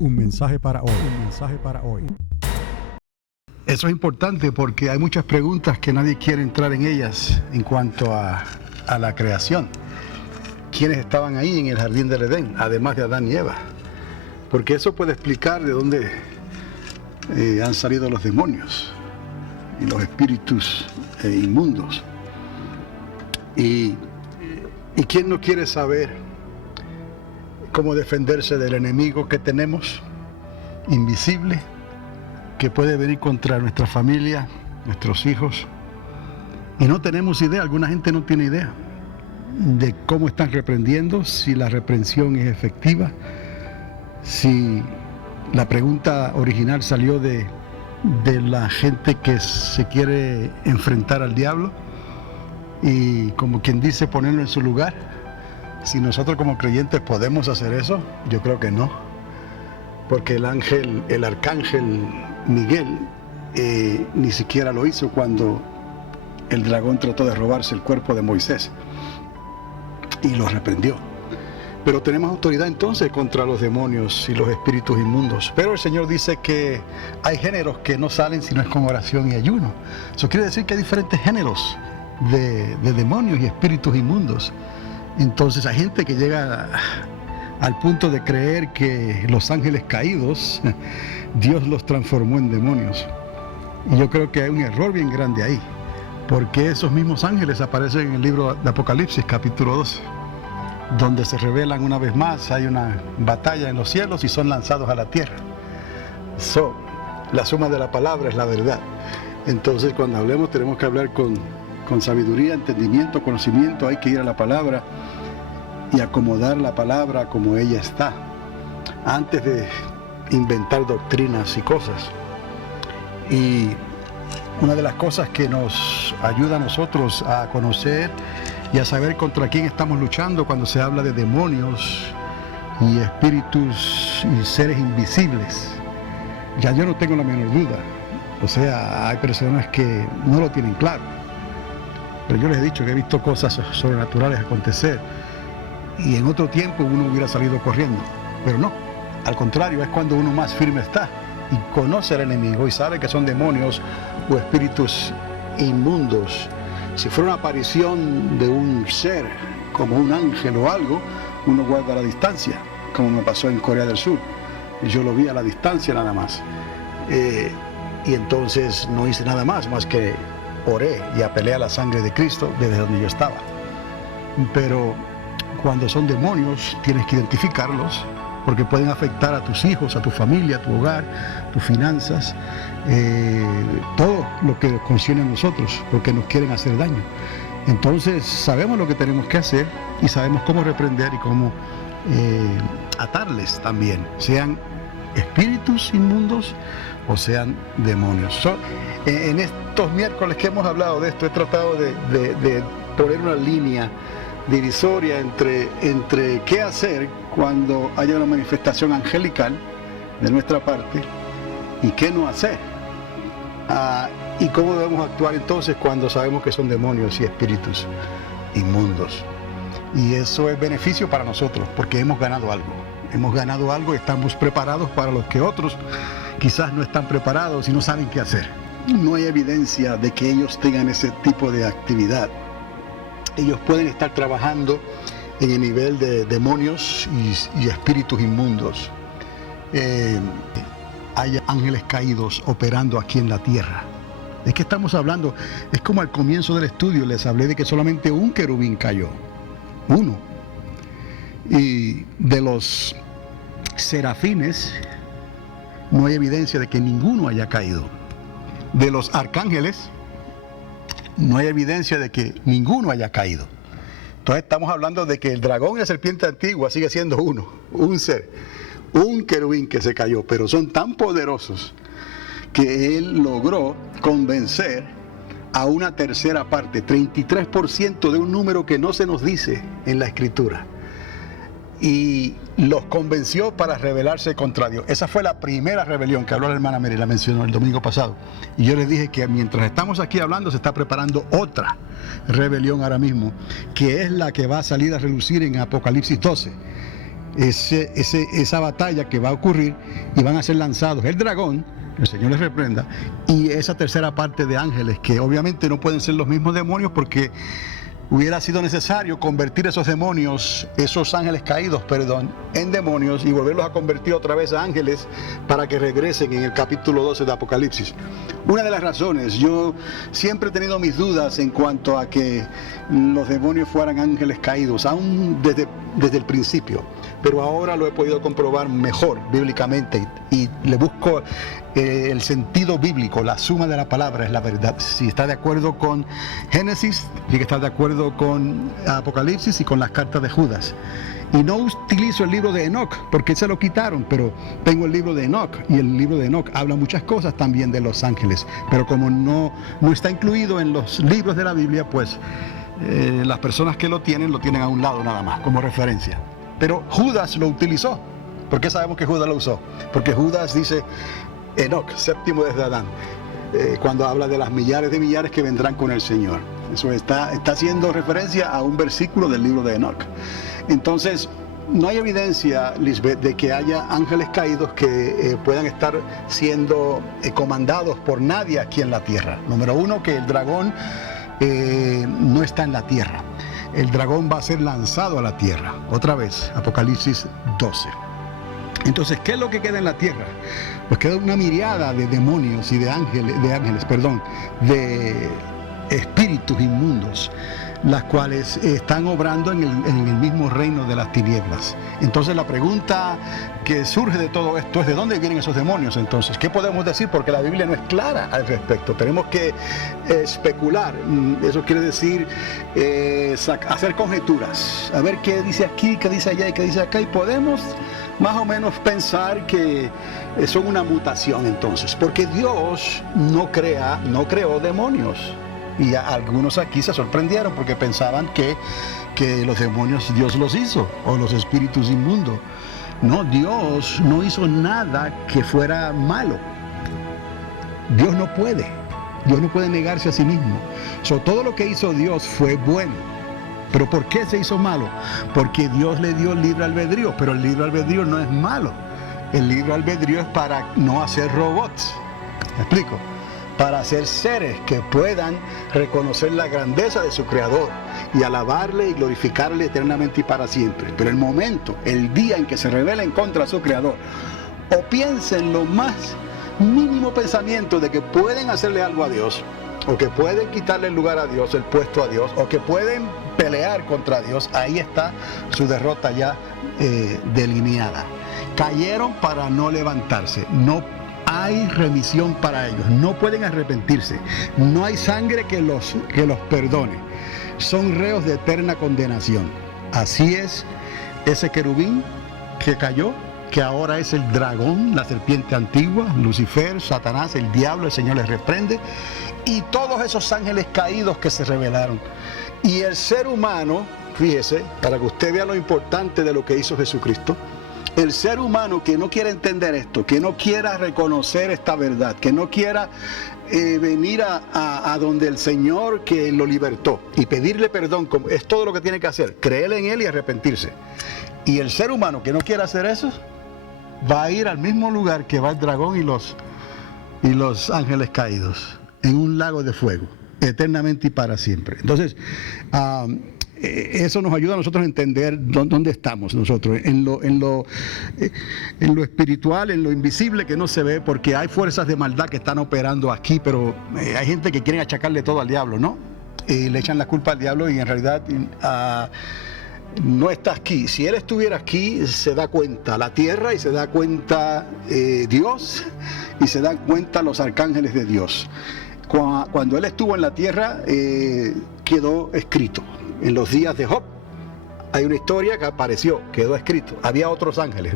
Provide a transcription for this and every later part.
Un mensaje para hoy. Un mensaje para hoy. Eso es importante porque hay muchas preguntas que nadie quiere entrar en ellas en cuanto a la creación. ¿Quiénes estaban ahí en el jardín del Edén, además de Adán y Eva? Porque eso puede explicar de dónde han salido los demonios y los espíritus inmundos. Y ¿quién no quiere saber cómo defenderse del enemigo que tenemos, invisible, que puede venir contra nuestra familia, nuestros hijos? Y no tenemos idea, alguna gente no tiene idea de cómo están reprendiendo, si la reprensión es efectiva, si la pregunta original salió de la gente que se quiere enfrentar al diablo y, como quien dice, ponerlo en su lugar. Si nosotros como creyentes podemos hacer eso, yo creo que no, porque el arcángel Miguel ni siquiera lo hizo cuando el dragón trató de robarse el cuerpo de Moisés y lo reprendió. Pero tenemos autoridad entonces contra los demonios y los espíritus inmundos. Pero el Señor dice que hay géneros que no salen si no es con oración y ayuno. Eso quiere decir que hay diferentes géneros de demonios y espíritus inmundos. Entonces hay gente que llega al punto de creer que los ángeles caídos, Dios los transformó en demonios. Y yo creo que hay un error bien grande ahí, porque esos mismos ángeles aparecen en el libro de Apocalipsis, capítulo 12, donde se revelan una vez más, hay una batalla en los cielos y son lanzados a la tierra. La suma de la palabra es la verdad. Entonces, cuando hablemos, tenemos que hablar con sabiduría, entendimiento, conocimiento. Hay que ir a la palabra y acomodar la palabra como ella está, antes de inventar doctrinas y cosas. Y una de las cosas que nos ayuda a nosotros a conocer y a saber contra quién estamos luchando cuando se habla de demonios y espíritus y seres invisibles, ya yo no tengo la menor duda. O sea, hay personas que no lo tienen claro, pero yo les he dicho que he visto cosas sobrenaturales acontecer y en otro tiempo uno hubiera salido corriendo, pero no, al contrario, es cuando uno más firme está y conoce al enemigo y sabe que son demonios o espíritus inmundos. Si fuera una aparición de un ser como un ángel o algo, uno guarda la distancia, como me pasó en Corea del Sur. Yo lo vi a la distancia nada más, y entonces no hice nada más que oré y apelé a la sangre de Cristo desde donde yo estaba. Pero cuando son demonios tienes que identificarlos, porque pueden afectar a tus hijos, a tu familia, a tu hogar, tus finanzas, todo lo que concierne a nosotros, porque nos quieren hacer daño. Entonces sabemos lo que tenemos que hacer y sabemos cómo reprender y cómo atarles también, sean espíritus inmundos o sean demonios. En estos miércoles que hemos hablado de esto, he tratado de poner una línea divisoria entre qué hacer cuando haya una manifestación angelical de nuestra parte y qué no hacer, y cómo debemos actuar entonces cuando sabemos que son demonios y espíritus inmundos. Y eso es beneficio para nosotros porque hemos ganado algo y estamos preparados para los que otros quizás no están preparados y no saben qué hacer. No hay evidencia de que ellos tengan ese tipo de actividad. Ellos pueden estar trabajando en el nivel de demonios y espíritus inmundos. Hay ángeles caídos operando aquí en la tierra. ¿De qué estamos hablando? Es como al comienzo del estudio les hablé de que solamente un querubín cayó. Uno. Y de los serafines no hay evidencia de que ninguno haya caído. De los arcángeles no hay evidencia de que ninguno haya caído. Entonces estamos hablando de que el dragón y la serpiente antigua sigue siendo uno, un ser, un querubín que se cayó, pero son tan poderosos que él logró convencer a una tercera parte, 33% de un número que no se nos dice en la Escritura. Y los convenció para rebelarse contra Dios. Esa fue la primera rebelión que habló la hermana Mary, la mencionó el domingo pasado. Y yo les dije que mientras estamos aquí hablando se está preparando otra rebelión ahora mismo, que es la que va a salir a relucir en Apocalipsis 12. esa batalla que va a ocurrir y van a ser lanzados el dragón, el Señor les reprenda, y esa tercera parte de ángeles, que obviamente no pueden ser los mismos demonios porque hubiera sido necesario convertir esos demonios, esos ángeles caídos, en demonios y volverlos a convertir otra vez a ángeles para que regresen en el capítulo 12 de Apocalipsis. Una de las razones, yo siempre he tenido mis dudas en cuanto a que los demonios fueran ángeles caídos, aún desde el principio, pero ahora lo he podido comprobar mejor bíblicamente y le busco el sentido bíblico, la suma de la palabra es la verdad. Si está de acuerdo con Génesis, tiene que estar de acuerdo con Apocalipsis y con las cartas de Judas. Y no utilizo el libro de Enoch, porque se lo quitaron, pero tengo el libro de Enoch, y el libro de Enoch habla muchas cosas también de los ángeles, pero como no está incluido en los libros de la Biblia, pues las personas que lo tienen a un lado nada más, como referencia. Pero Judas lo utilizó. ¿Por qué sabemos que Judas lo usó? Porque Judas dice Enoch, séptimo desde Adán, cuando habla de las millares de millares que vendrán con el Señor. Eso está haciendo referencia a un versículo del libro de Enoch. Entonces, no hay evidencia, Lisbeth, de que haya ángeles caídos que puedan estar siendo comandados por nadie aquí en la tierra. Número uno, que el dragón no está en la tierra. El dragón va a ser lanzado a la tierra. Otra vez, Apocalipsis 12. Entonces, ¿qué es lo que queda en la tierra? Pues queda una miriada de demonios y de espíritus inmundos, las cuales están obrando en el mismo reino de las tinieblas. Entonces la pregunta que surge de todo esto es: ¿de dónde vienen esos demonios entonces? ¿Qué podemos decir? Porque la Biblia no es clara al respecto. Tenemos que especular. Eso quiere decir hacer conjeturas, a ver qué dice aquí, qué dice allá y qué dice acá, y podemos más o menos pensar que son una mutación entonces, porque Dios no creó demonios. Y algunos aquí se sorprendieron porque pensaban que los demonios Dios los hizo, o los espíritus inmundos. No, Dios no hizo nada que fuera malo. Dios no puede negarse a sí mismo. Todo lo que hizo Dios fue bueno. ¿Pero por qué se hizo malo? Porque Dios le dio libre albedrío, pero el libre albedrío no es malo. El libre albedrío es para no hacer robots. ¿Me explico? Para hacer seres que puedan reconocer la grandeza de su Creador y alabarle y glorificarle eternamente y para siempre. Pero el día en que se rebelen contra su Creador, o piensen lo más mínimo pensamiento de que pueden hacerle algo a Dios, o que pueden quitarle el lugar a Dios, el puesto a Dios, o que pueden pelear contra Dios, ahí está su derrota ya delineada. Cayeron para no levantarse, no hay remisión para ellos, no pueden arrepentirse, no hay sangre que los perdone, son reos de eterna condenación. Así es ese querubín que cayó, que ahora es el dragón, la serpiente antigua, Lucifer, Satanás, el diablo, el Señor les reprende, y todos esos ángeles caídos que se rebelaron. Y el ser humano, fíjese, para que usted vea lo importante de lo que hizo Jesucristo, el ser humano que no quiera entender esto, que no quiera reconocer esta verdad, que no quiera venir a donde el Señor que lo libertó y pedirle perdón, es todo lo que tiene que hacer, creer en Él y arrepentirse. Y el ser humano que no quiera hacer eso, va a ir al mismo lugar que va el dragón y los ángeles caídos, en un lago de fuego, eternamente y para siempre. Entonces, eso nos ayuda a nosotros a entender dónde estamos nosotros, en lo espiritual, en lo invisible que no se ve, porque hay fuerzas de maldad que están operando aquí, pero hay gente que quiere achacarle todo al diablo, ¿no? Le echan la culpa al diablo y en realidad no está aquí. Si Él estuviera aquí, se da cuenta la tierra y se da cuenta Dios y se dan cuenta los arcángeles de Dios. Cuando Él estuvo en la tierra, quedó escrito. En los días de Job hay una historia que apareció, quedó escrito. Había otros ángeles.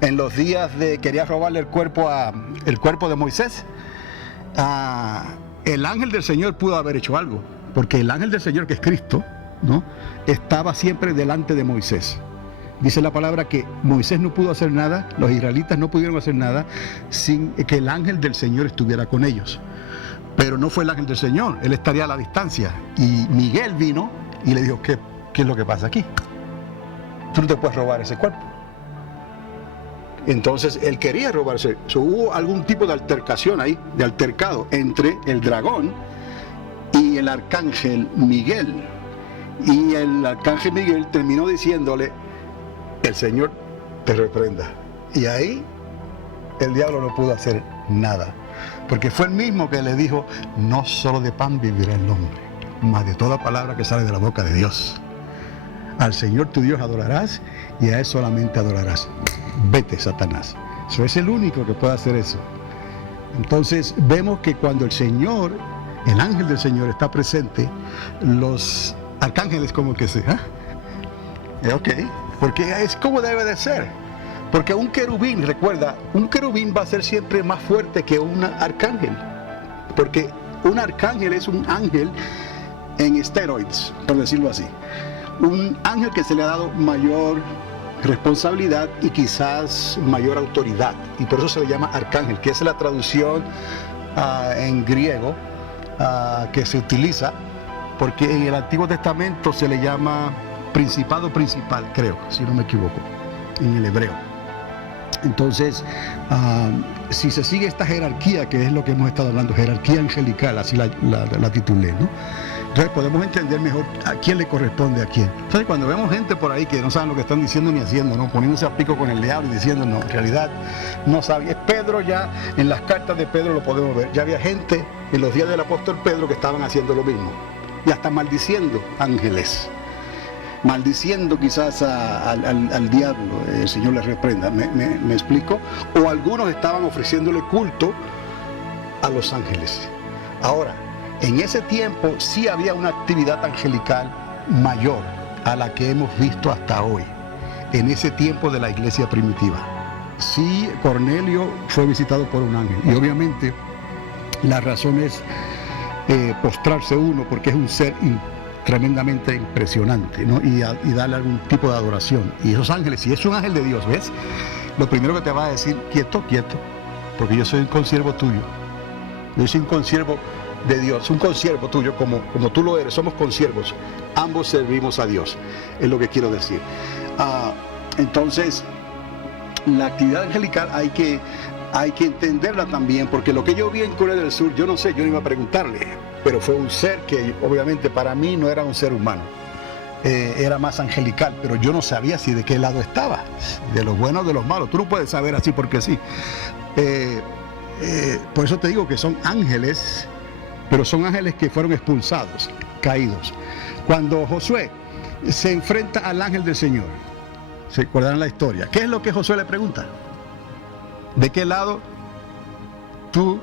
En los días quería robarle el cuerpo de Moisés, el ángel del Señor pudo haber hecho algo, porque el ángel del Señor, que es Cristo, ¿no?, estaba siempre delante de Moisés. Dice la palabra que Moisés no pudo hacer nada, los israelitas no pudieron hacer nada sin que el ángel del Señor estuviera con ellos. Pero no fue el ángel del Señor, él estaría a la distancia. Y Miguel vino y le dijo, ¿qué es lo que pasa aquí? tú no te puedes robar ese cuerpo. Entonces él quería robarse. Hubo algún tipo de altercación ahí, de altercado entre el dragón y el arcángel Miguel. Y el arcángel Miguel terminó diciéndole: el Señor te reprenda. Y ahí el diablo no pudo hacer nada, porque fue el mismo que le dijo: no solo de pan vivirá el hombre, mas de toda palabra que sale de la boca de Dios. Al Señor tu Dios adorarás, y a Él solamente adorarás. Vete, Satanás. Eso es el único que puede hacer eso. Entonces vemos que cuando el Señor, el ángel del Señor está presente, los arcángeles como que se... Ok, porque es como debe de ser. Porque un querubín, recuerda, un querubín va a ser siempre más fuerte que un arcángel. Porque un arcángel es un ángel en esteroides, por decirlo así. Un ángel que se le ha dado mayor responsabilidad y quizás mayor autoridad. Y por eso se le llama arcángel, que es la traducción en griego que se utiliza, porque en el Antiguo Testamento se le llama principado principal, creo, si no me equivoco, en el hebreo. Entonces, si se sigue esta jerarquía, que es lo que hemos estado hablando, jerarquía angelical, así la titulé, ¿no? Entonces podemos entender mejor a quién le corresponde a quién. Entonces cuando vemos gente por ahí que no saben lo que están diciendo ni haciendo, ¿no? Poniéndose a pico con el diablo y diciendo, no, en realidad no sabe. Es Pedro, ya en las cartas de Pedro lo podemos ver. Ya había gente en los días del apóstol Pedro que estaban haciendo lo mismo. Y hasta maldiciendo ángeles. Maldiciendo quizás al diablo. El Señor les reprenda. ¿Me explico? O algunos estaban ofreciéndole culto a los ángeles. Ahora, en ese tiempo sí había una actividad angelical mayor a la que hemos visto hasta hoy, en ese tiempo de la iglesia primitiva. Sí, Cornelio fue visitado por un ángel, y obviamente la razón es postrarse uno, porque es un ser tremendamente impresionante, ¿no? y darle algún tipo de adoración. Y esos ángeles, si es un ángel de Dios, ¿ves? Lo primero que te va a decir: quieto, quieto, porque yo soy un consiervo tuyo. Yo soy un consiervo de Dios, un consiervo tuyo como tú lo eres. Somos consiervos, ambos servimos a Dios, es lo que quiero decir. Entonces la actividad angelical hay que entenderla también, porque lo que yo vi en Corea del Sur, yo no sé, yo no iba a preguntarle, pero fue un ser que obviamente para mí no era un ser humano, era más angelical, pero yo no sabía si de qué lado estaba, de los buenos o de los malos. Tú no puedes saber así porque sí. Por eso te digo que son ángeles, pero son ángeles que fueron expulsados, caídos. Cuando Josué se enfrenta al ángel del Señor, ¿se acuerdan la historia? ¿Qué es lo que Josué le pregunta? ¿De qué lado tú?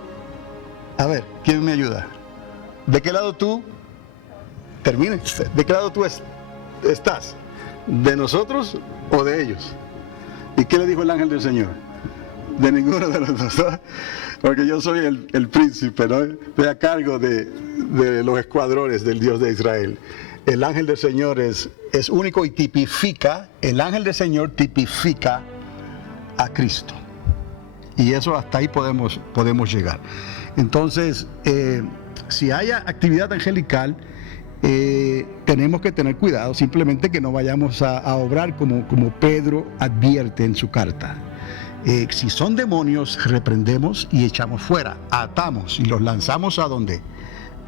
A ver, ¿quién me ayuda? ¿De qué lado tú? Termine. ¿De qué lado tú estás? ¿De nosotros o de ellos? ¿Y qué le dijo el ángel del Señor? De ninguno de los dos, ¿no? Porque yo soy el príncipe, ¿no? Estoy a cargo de los escuadrones del Dios de Israel. El ángel del Señor es único y tipifica, el ángel del Señor tipifica a Cristo. Y eso hasta ahí podemos llegar. Entonces, si hay actividad angelical, tenemos que tener cuidado, simplemente que no vayamos a obrar como Pedro advierte en su carta. Si son demonios, reprendemos y echamos fuera, atamos y los lanzamos ¿a dónde?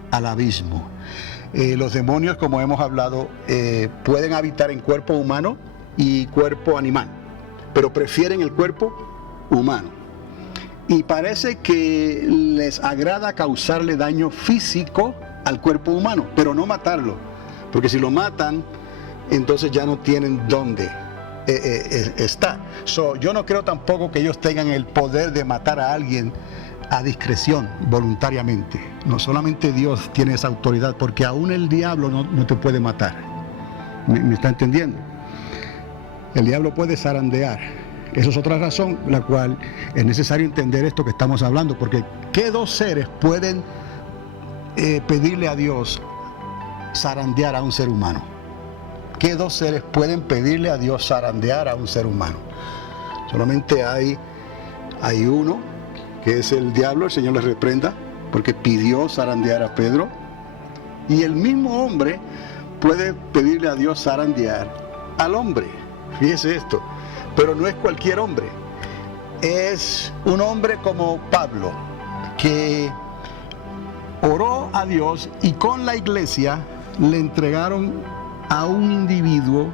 Al abismo. Los demonios, como hemos hablado, pueden habitar en cuerpo humano y cuerpo animal, pero prefieren el cuerpo humano. Y parece que les agrada causarle daño físico al cuerpo humano, pero no matarlo, porque si lo matan, entonces ya no tienen dónde está. Yo no creo tampoco que ellos tengan el poder de matar a alguien a discreción, voluntariamente. No solamente Dios tiene esa autoridad, porque aún el diablo no te puede matar. ¿Me está entendiendo? El diablo puede zarandear. Esa es otra razón la cual es necesario entender esto que estamos hablando, porque ¿qué dos seres pueden pedirle a Dios zarandear a un ser humano? ¿Qué dos seres pueden pedirle a Dios zarandear a un ser humano? Solamente hay uno, que es el diablo. El Señor le reprenda, porque pidió zarandear a Pedro. Y el mismo hombre puede pedirle a Dios zarandear al hombre. fíjese esto, pero no es cualquier hombre, es un hombre como Pablo, que oró a Dios y con la iglesia le entregaron a un individuo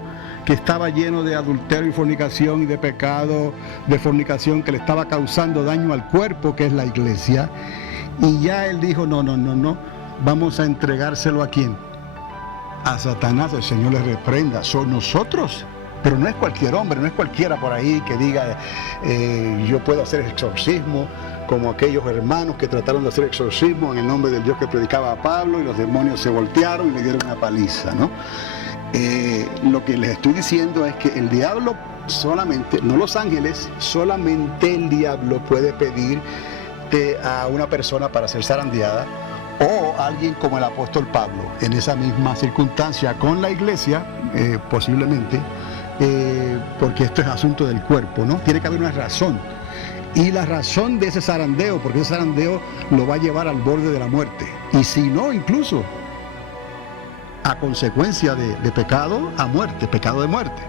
que estaba lleno de adulterio y fornicación y de pecado de fornicación que le estaba causando daño al cuerpo, que es la iglesia. Y ya él dijo, no, vamos a entregárselo ¿a quién? A Satanás. El Señor le reprenda, son nosotros. Pero no es cualquier hombre, no es cualquiera por ahí que diga, yo puedo hacer exorcismo, como aquellos hermanos que trataron de hacer exorcismo en el nombre del Dios que predicaba a Pablo, y los demonios se voltearon y le dieron una paliza, ¿no? Lo que les estoy diciendo es que el diablo solamente, no los ángeles, solamente el diablo puede pedir a una persona para ser zarandeada, o alguien como el apóstol Pablo, en esa misma circunstancia con la iglesia, posiblemente, porque esto es asunto del cuerpo, ¿no? Tiene que haber una razón. Y la razón de ese zarandeo, porque ese zarandeo lo va a llevar al borde de la muerte. Y si no, incluso a consecuencia de pecado, a muerte, pecado de muerte.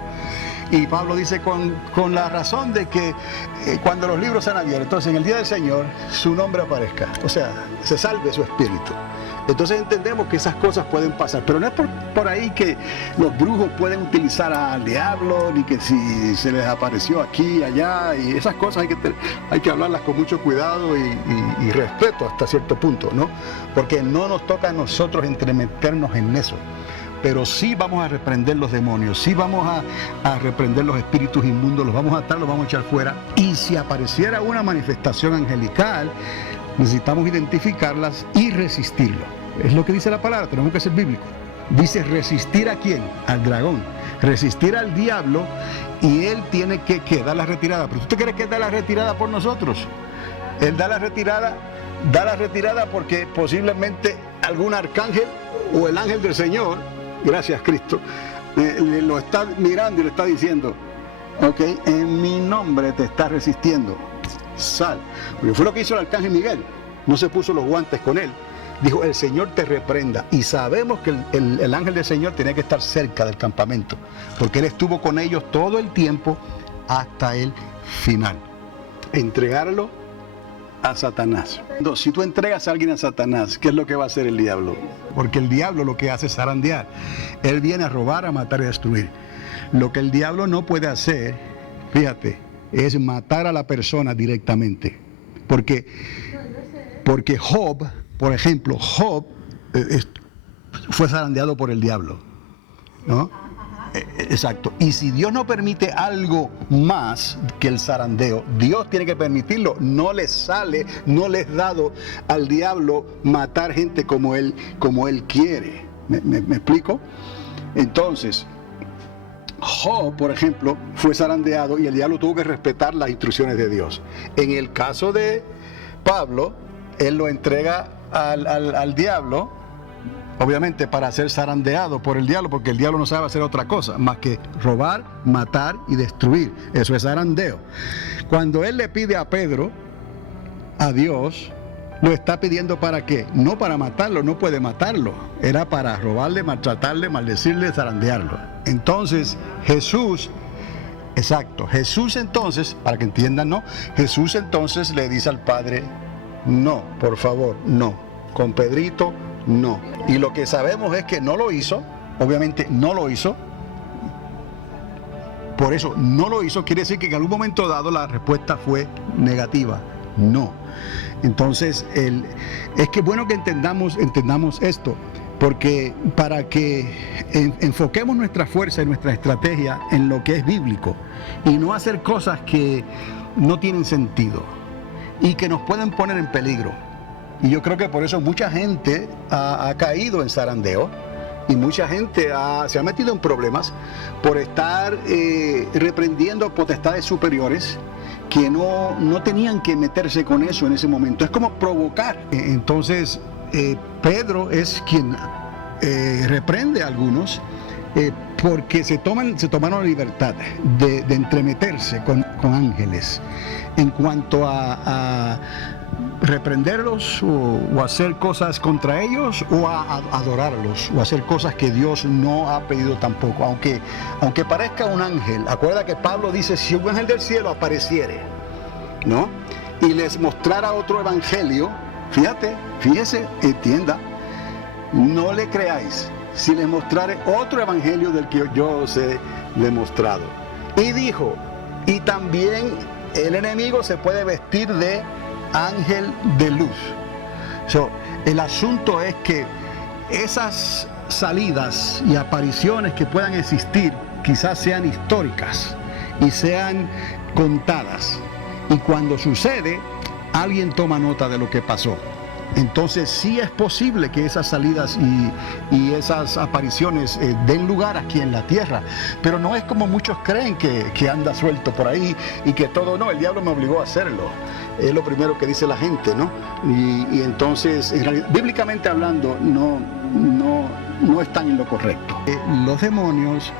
Y Pablo dice con la razón de que cuando los libros sean abiertos, entonces en el día del Señor, su nombre aparezca. O sea, se salve su espíritu. Entonces entendemos que esas cosas pueden pasar, pero no es por ahí que los brujos pueden utilizar al diablo, ni que si se les apareció aquí, allá, y esas cosas hay que hablarlas con mucho cuidado y respeto hasta cierto punto, ¿no? Porque no nos toca a nosotros entremeternos en eso. Pero sí vamos a reprender los demonios, sí vamos a reprender los espíritus inmundos, los vamos a atar, los vamos a echar fuera. Y si apareciera una manifestación angelical, necesitamos identificarlas y resistirlo. Es lo que dice la palabra, tenemos que ser bíblicos. Dice resistir ¿a quién? Al dragón. Resistir al diablo, y él tiene que dar la retirada. ¿Pero usted cree que él da la retirada por nosotros? Él da la retirada porque posiblemente algún arcángel o el ángel del Señor, gracias Cristo, lo está mirando y le está diciendo, ok, en mi nombre te está resistiendo, sal. Porque fue lo que hizo el arcángel Miguel, no se puso los guantes con él, dijo, el Señor te reprenda. Y sabemos que el ángel del Señor tenía que estar cerca del campamento, porque él estuvo con ellos todo el tiempo hasta el final. Entregarlo a Satanás. Entonces, si tú entregas a alguien a Satanás, ¿qué es lo que va a hacer el diablo? Porque el diablo lo que hace es zarandear. Él viene a robar, a matar y a destruir. Lo que el diablo no puede hacer, fíjate, es matar a la persona directamente. Porque Job, por ejemplo, Job fue zarandeado por el diablo, ¿no? Exacto. Y si Dios no permite algo más que el zarandeo, Dios tiene que permitirlo. No le sale, no le es dado al diablo matar gente como él quiere. ¿Me explico? Entonces, Job, por ejemplo, fue zarandeado y el diablo tuvo que respetar las instrucciones de Dios. En el caso de Pablo, él lo entrega al diablo, obviamente para ser zarandeado por el diablo, porque el diablo no sabe hacer otra cosa más que robar, matar y destruir. Eso es zarandeo. Cuando él le pide a Pedro, a Dios, lo está pidiendo ¿para qué? No para matarlo, no puede matarlo. Era para robarle, maltratarle, maldecirle, zarandearlo. Entonces Jesús, exacto, Jesús entonces, para que entiendan, ¿no? Jesús entonces le dice al Padre, no, por favor, no. Con Pedrito, no. Y lo que sabemos es que no lo hizo, obviamente no lo hizo. Por eso no lo hizo, quiere decir que en algún momento dado la respuesta fue negativa, no. Entonces, es que bueno que entendamos esto, porque para que enfoquemos nuestra fuerza y nuestra estrategia en lo que es bíblico y no hacer cosas que no tienen sentido y que nos pueden poner en peligro. Y yo creo que por eso mucha gente ha caído en zarandeo y mucha gente se ha metido en problemas por estar reprendiendo potestades superiores que no tenían que meterse con eso en ese momento. Es como provocar. Entonces, Pedro es quien reprende a algunos porque se tomaron la libertad de entremeterse con ángeles en cuanto a reprenderlos o hacer cosas contra ellos o a adorarlos o hacer cosas que Dios no ha pedido tampoco, aunque parezca un ángel. Acuerda que Pablo dice, si un ángel del cielo apareciere, ¿no?, y les mostrara otro evangelio, fíjese, entienda, no le creáis si les mostrare otro evangelio del que yo os he demostrado. Y dijo, y también el enemigo se puede vestir de ángel de luz. El asunto es que esas salidas y apariciones que puedan existir quizás sean históricas y sean contadas, y cuando sucede alguien toma nota de lo que pasó. Entonces sí es posible que esas salidas y esas apariciones den lugar aquí en la tierra, pero no es como muchos creen que anda suelto por ahí y que todo, no, el diablo me obligó a hacerlo. Es lo primero que dice la gente, ¿no? Y entonces, en realidad, bíblicamente hablando, no están en lo correcto. Los demonios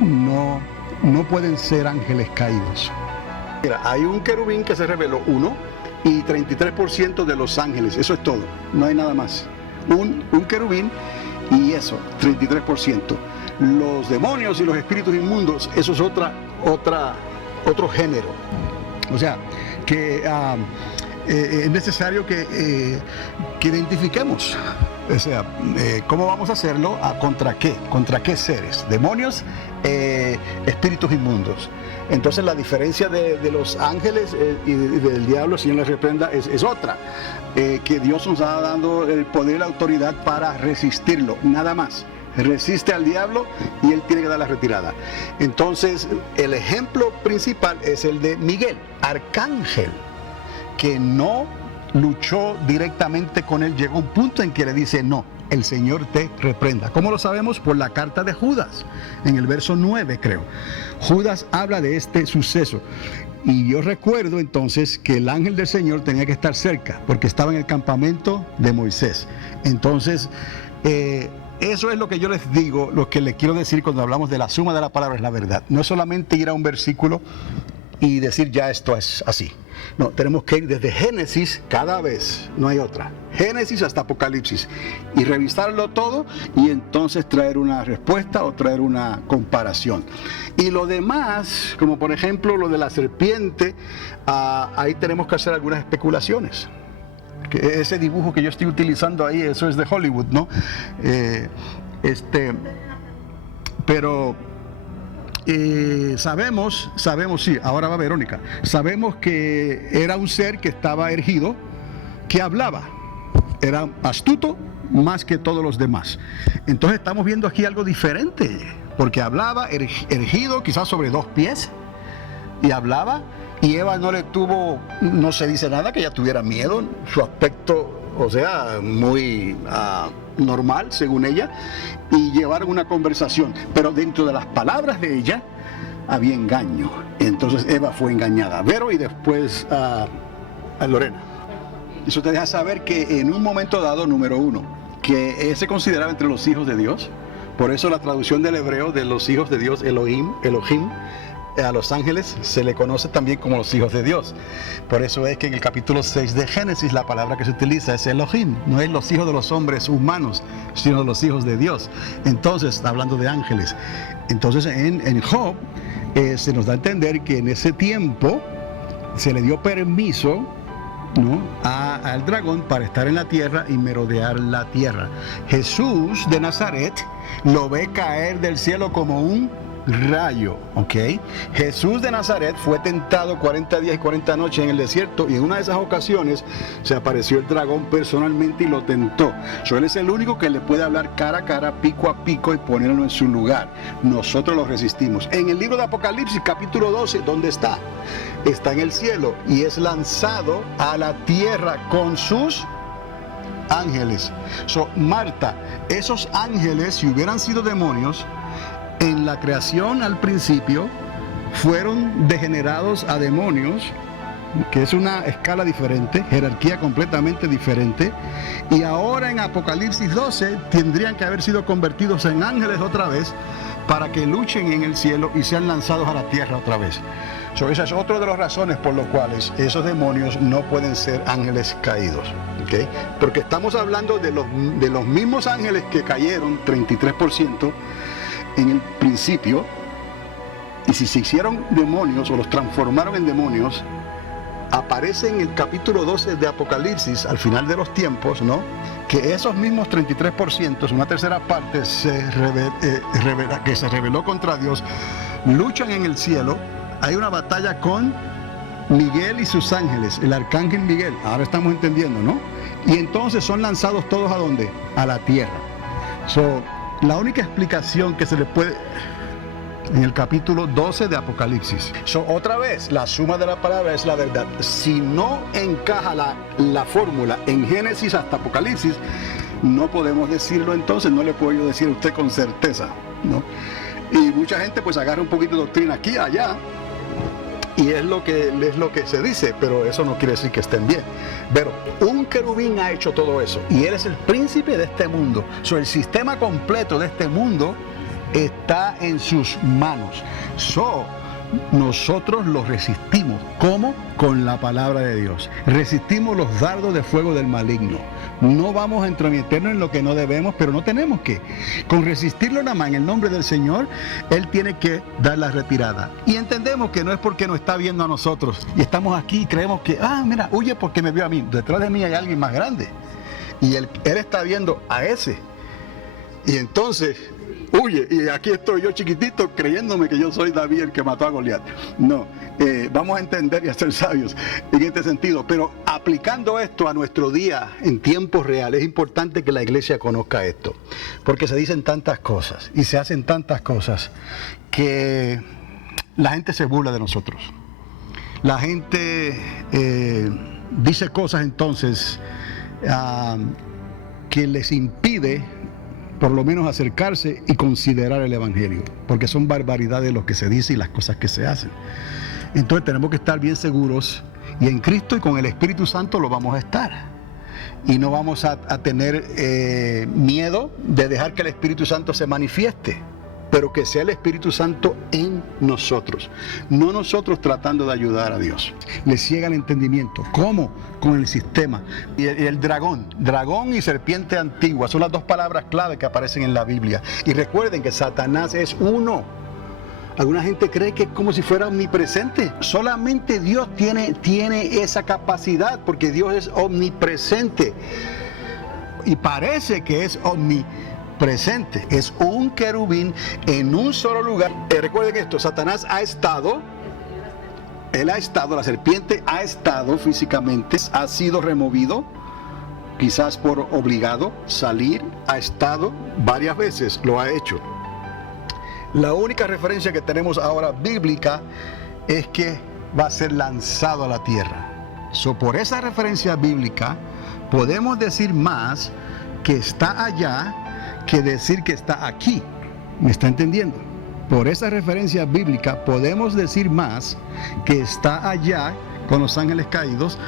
no pueden ser ángeles caídos. Mira, hay un querubín que se reveló, uno, y 33% de los ángeles, eso es todo, no hay nada más. Un querubín y eso, 33%. Los demonios y los espíritus inmundos, eso es otro género. O sea, que es necesario que identifiquemos, o sea, cómo vamos a hacerlo, contra qué seres, demonios, espíritus inmundos. Entonces la diferencia de los ángeles y del diablo, si Él les reprenda, es otra, que Dios nos ha dado el poder y la autoridad para resistirlo, nada más. Resiste al diablo y él tiene que dar la retirada. Entonces el ejemplo principal es el de Miguel, arcángel, que no luchó directamente con él. Llegó un punto en que le dice, no, el Señor te reprenda. ¿Cómo lo sabemos? Por la carta de Judas, en el verso 9 creo. Judas habla de este suceso. Y yo recuerdo entonces que el ángel del Señor tenía que estar cerca, porque estaba en el campamento de Moisés. Entonces, eso es lo que yo les digo, lo que les quiero decir cuando hablamos de la suma de la palabra es la verdad. No es solamente ir a un versículo y decir ya esto es así. No, tenemos que ir desde Génesis cada vez, no hay otra. Génesis hasta Apocalipsis y revisarlo todo y entonces traer una respuesta o traer una comparación. Y lo demás, como por ejemplo lo de la serpiente, ahí tenemos que hacer algunas especulaciones. Que ese dibujo que yo estoy utilizando ahí, eso es de Hollywood, ¿no? Pero sabemos, sí, ahora va Verónica, sabemos que era un ser que estaba erguido, que hablaba, era astuto más que todos los demás. Entonces estamos viendo aquí algo diferente, porque hablaba erguido, quizás sobre 2 pies, y hablaba. Y Eva no se dice nada que ella tuviera miedo, su aspecto, o sea, muy normal según ella, y llevaron una conversación, pero dentro de las palabras de ella había engaño. Entonces Eva fue engañada, Vero, y después a Lorena. Eso te deja saber que en un momento dado, número uno, que se consideraba entre los hijos de Dios, por eso la traducción del hebreo de los hijos de Dios, Elohim, a los ángeles se le conoce también como los hijos de Dios. Por eso es que en el capítulo 6 de Génesis la palabra que se utiliza es Elohim, no es los hijos de los hombres humanos, sino los hijos de Dios. Entonces, está hablando de ángeles. Entonces en Job se nos da a entender que en ese tiempo se le dio permiso, ¿no?, al dragón para estar en la tierra y merodear la tierra. Jesús de Nazaret lo ve caer del cielo como un rayo, ¿ok? Jesús de Nazaret fue tentado 40 días y 40 noches en el desierto, y en una de esas ocasiones se apareció el dragón personalmente y lo tentó. Él es el único que le puede hablar cara a cara, pico a pico, y ponerlo en su lugar. Nosotros lo resistimos. En el libro de Apocalipsis, capítulo 12, ¿dónde está? Está en el cielo y es lanzado a la tierra con sus ángeles. Marta, esos ángeles, si hubieran sido demonios, en la creación al principio fueron degenerados a demonios, que es una escala diferente, jerarquía completamente diferente, y ahora en Apocalipsis 12 tendrían que haber sido convertidos en ángeles otra vez, para que luchen en el cielo y sean lanzados a la tierra otra vez. Esa es otra de las razones por las cuales esos demonios no pueden ser ángeles caídos, ¿okay? Porque estamos hablando de los mismos ángeles que cayeron, 33% en el principio, y si se hicieron demonios o los transformaron en demonios, aparece en el capítulo 12 de Apocalipsis, al final de los tiempos, ¿no?, que esos mismos 33%, una tercera parte que se rebeló contra Dios, luchan en el cielo. Hay una batalla con Miguel y sus ángeles, el arcángel Miguel, ahora estamos entendiendo, ¿no? Y entonces son lanzados todos ¿a dónde? A la tierra. La única explicación que se le puede, en el capítulo 12 de Apocalipsis. Otra vez, la suma de la palabra es la verdad. Si no encaja la fórmula en Génesis hasta Apocalipsis, no podemos decirlo entonces, no le puedo yo decir a usted con certeza, ¿no? Y mucha gente pues agarra un poquito de doctrina aquí y allá, y es lo que se dice, pero eso no quiere decir que estén bien. Pero un querubín ha hecho todo eso, y él es el príncipe de este mundo. El sistema completo de este mundo está en sus manos. Nosotros los resistimos. ¿Cómo? Con la palabra de Dios. Resistimos los dardos de fuego del maligno. No vamos a entrometernos en lo que no debemos, pero no tenemos que. Con resistirlo nada más en el nombre del Señor, Él tiene que dar la retirada. Y entendemos que no es porque nos está viendo a nosotros y estamos aquí y creemos que, mira, huye porque me vio a mí. Detrás de mí hay alguien más grande. Y él está viendo a ese. Y entonces huye, y aquí estoy yo chiquitito creyéndome que yo soy David el que mató a Goliat. No, vamos a entender y a ser sabios en este sentido, pero aplicando esto a nuestro día en tiempo real, es importante que la iglesia conozca esto, porque se dicen tantas cosas y se hacen tantas cosas que la gente se burla de nosotros. La gente dice cosas entonces que les impide por lo menos acercarse y considerar el Evangelio, porque son barbaridades lo que se dice y las cosas que se hacen. Entonces tenemos que estar bien seguros, y en Cristo y con el Espíritu Santo lo vamos a estar, y no vamos a tener miedo de dejar que el Espíritu Santo se manifieste, pero que sea el Espíritu Santo en nosotros, no nosotros tratando de ayudar a Dios. Le ciega el entendimiento. ¿Cómo? Con el sistema. Y el dragón y serpiente antigua, son las dos palabras clave que aparecen en la Biblia. Y recuerden que Satanás es uno. Alguna gente cree que es como si fuera omnipresente. Solamente Dios tiene esa capacidad, porque Dios es omnipresente. Y parece que es omnipresente. Es un querubín en un solo lugar. Recuerden esto, Satanás ha estado, la serpiente ha estado físicamente, ha sido removido, quizás por obligado, salir, ha estado varias veces, lo ha hecho. La única referencia que tenemos ahora bíblica es que va a ser lanzado a la tierra. Por esa referencia bíblica podemos decir más que está allá que decir que está aquí. ¿Me está entendiendo? Por esa referencia bíblica podemos decir más que está allá con los ángeles caídos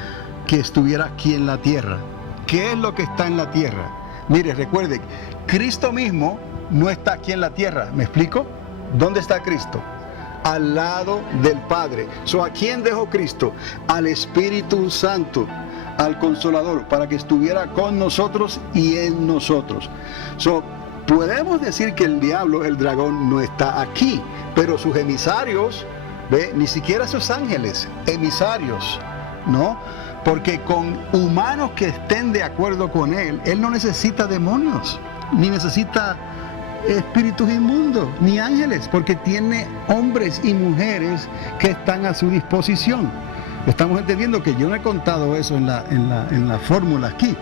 que estuviera aquí en la tierra. ¿Qué es lo que está en la tierra? Mire, recuerde, Cristo mismo no está aquí en la tierra. ¿Me explico? ¿Dónde está Cristo? Al lado del Padre. ¿A quién dejó Cristo? Al Espíritu Santo, al Consolador, para que estuviera con nosotros y en nosotros. Podemos decir que el diablo, el dragón, no está aquí, pero sus emisarios, ni siquiera sus ángeles, emisarios, ¿no? Porque con humanos que estén de acuerdo con él no necesita demonios, ni necesita espíritus inmundos, ni ángeles, porque tiene hombres y mujeres que están a su disposición. Estamos entendiendo que yo no he contado eso en la fórmula aquí.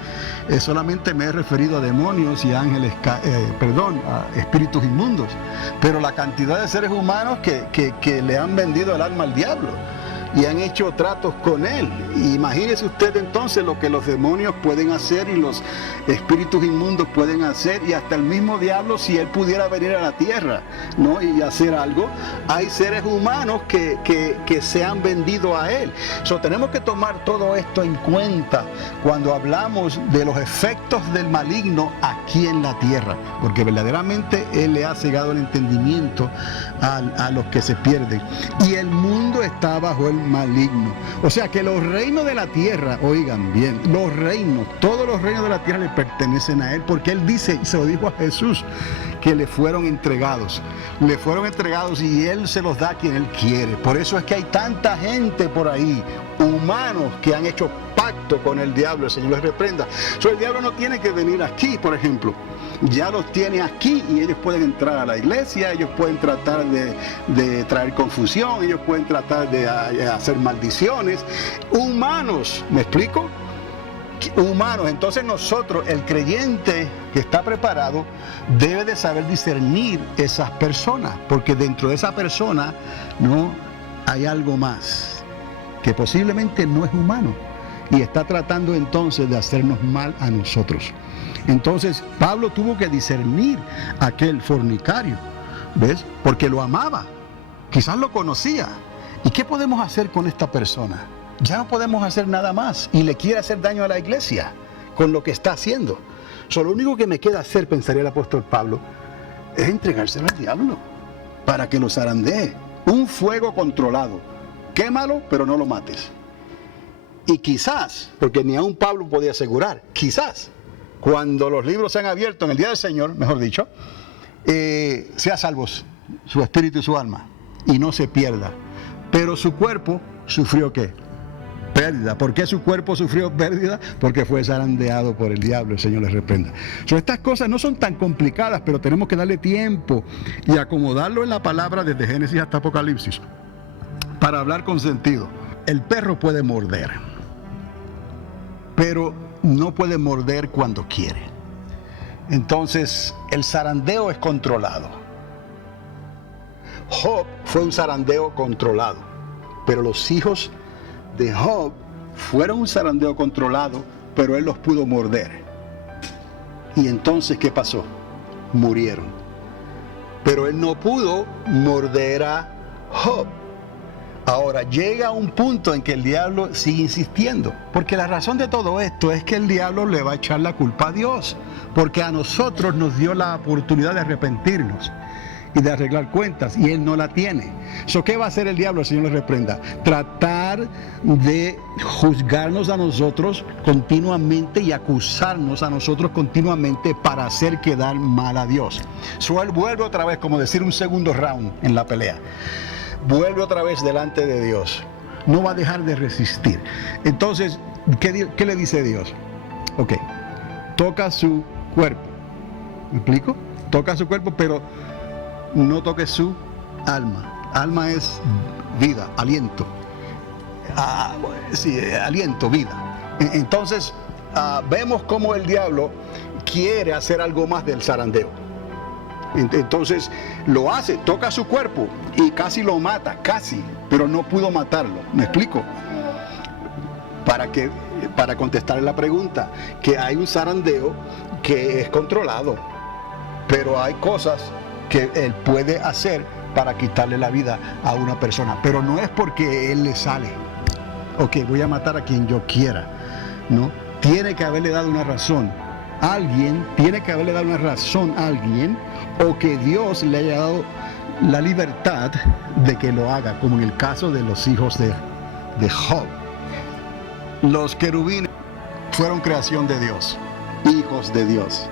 Solamente me he referido a demonios y ángeles, a espíritus inmundos. Pero la cantidad de seres humanos que le han vendido el alma al diablo. y han hecho tratos con él. Imagínese usted entonces lo que los demonios pueden hacer y los espíritus inmundos pueden hacer, y hasta el mismo diablo, si él pudiera venir a la tierra, ¿no?, y hacer algo. Hay seres humanos que se han vendido a él. Tenemos que tomar todo esto en cuenta cuando hablamos de los efectos del maligno aquí en la tierra, porque verdaderamente él le ha cegado el entendimiento a los que se pierden, y el mundo está bajo el maligno. O sea que los reinos de la tierra, oigan bien, los reinos, todos los reinos de la tierra le pertenecen a él, porque él dice, se lo dijo a Jesús, que le fueron entregados y él se los da a quien él quiere. Por eso es que hay tanta gente por ahí, humanos, que han hecho pacto con el diablo. El Señor les reprenda. El diablo no tiene que venir aquí, por ejemplo, ya los tiene aquí, y ellos pueden entrar a la iglesia, ellos pueden tratar de traer confusión, ellos pueden tratar de hacer maldiciones. Humanos, ¿me explico? Humanos. Entonces nosotros, el creyente que está preparado, debe de saber discernir esas personas, porque dentro de esa persona no hay algo más que posiblemente no es humano y está tratando entonces de hacernos mal a nosotros. Entonces Pablo tuvo que discernir a aquel fornicario, ¿ves? Porque lo amaba, quizás lo conocía. ¿Y qué podemos hacer con esta persona? Ya no podemos hacer nada más, y le quiere hacer daño a la iglesia con lo que está haciendo. Lo único que me queda hacer, pensaría el apóstol Pablo, es entregárselo al diablo para que lo zarandee. Un fuego controlado. Quémalo, pero no lo mates. Y quizás, porque ni aún Pablo podía asegurar, quizás cuando los libros sean abiertos en el día del Señor, mejor dicho, sea salvos su espíritu y su alma, y no se pierda. Pero su cuerpo sufrió ¿qué? Pérdida. ¿Por qué su cuerpo sufrió pérdida? Porque fue zarandeado por el diablo. El Señor les reprenda. Estas cosas no son tan complicadas, pero tenemos que darle tiempo y acomodarlo en la palabra desde Génesis hasta Apocalipsis para hablar con sentido. El perro puede morder, pero no puede morder cuando quiere. Entonces el zarandeo es controlado. Job fue un zarandeo controlado, pero los hijos de Job fueron un zarandeo controlado, pero él los pudo morder. Y entonces, ¿qué pasó? Murieron. Pero él no pudo morder a Job. Ahora llega un punto en que el diablo sigue insistiendo, porque la razón de todo esto es que el diablo le va a echar la culpa a Dios, porque a nosotros nos dio la oportunidad de arrepentirnos y de arreglar cuentas, y él no la tiene. ¿Qué va a hacer el diablo? El Señor le reprenda. Tratar de juzgarnos a nosotros continuamente y acusarnos a nosotros continuamente para hacer quedar mal a Dios. Él vuelve otra vez, como decir un segundo round en la pelea. Vuelve otra vez delante de Dios. No va a dejar de resistir. Entonces, ¿qué le dice Dios? Ok, toca su cuerpo. ¿Me explico? Toca su cuerpo, pero no toques su alma. Alma es vida, aliento. Aliento, vida. Entonces, vemos cómo el diablo quiere hacer algo más del zarandeo. Entonces lo hace, toca su cuerpo y casi lo mata, casi, pero no pudo matarlo. ¿Me explico? Para contestar la pregunta, que hay un zarandeo que es controlado, pero hay cosas que él puede hacer para quitarle la vida a una persona, pero no es porque él le sale. Ok, voy a matar a quien yo quiera. No, tiene que haberle dado una razón. Alguien tiene que haberle dado una razón a alguien, o que Dios le haya dado la libertad de que lo haga, como en el caso de los hijos de Job. Los querubines fueron creación de Dios, hijos de Dios.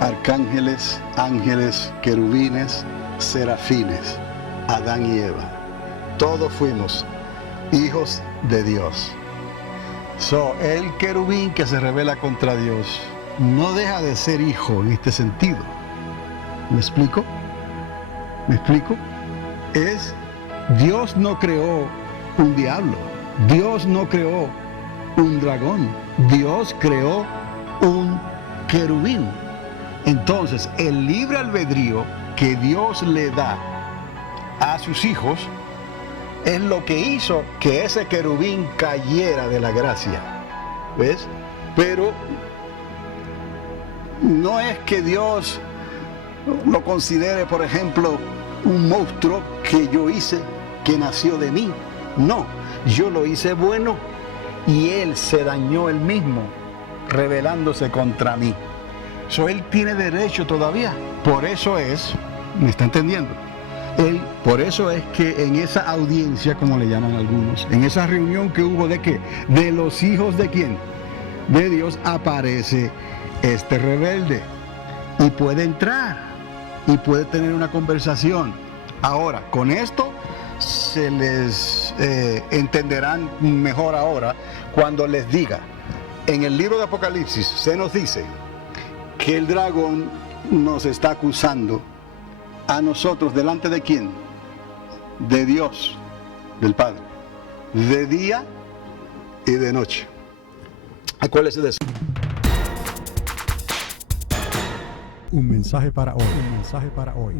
Arcángeles, ángeles, querubines, serafines, Adán y Eva. Todos fuimos hijos de Dios. El querubín que se rebela contra Dios no deja de ser hijo en este sentido. ¿Me explico? ¿Me explico? Dios no creó un diablo. Dios no creó un dragón. Dios creó un querubín. Entonces, el libre albedrío que Dios le da a sus hijos es lo que hizo que ese querubín cayera de la gracia. ¿Ves? Pero no es que Dios lo considere, por ejemplo, un monstruo que yo hice, que nació de mí. No, yo lo hice bueno y él se dañó él mismo, rebelándose contra mí. Él tiene derecho todavía. Por eso es, ¿me está entendiendo? Por eso es que en esa audiencia, como le llaman algunos, en esa reunión que hubo ¿de qué? De los hijos de quién? De Dios, aparece este rebelde y puede entrar y puede tener una conversación. Ahora, con esto se les entenderán mejor ahora cuando les diga. En el libro de Apocalipsis se nos dice que el dragón nos está acusando a nosotros, ¿delante de quién? De Dios, del Padre, de día y de noche. Acuérdese de eso. Un mensaje para hoy. Un mensaje para hoy.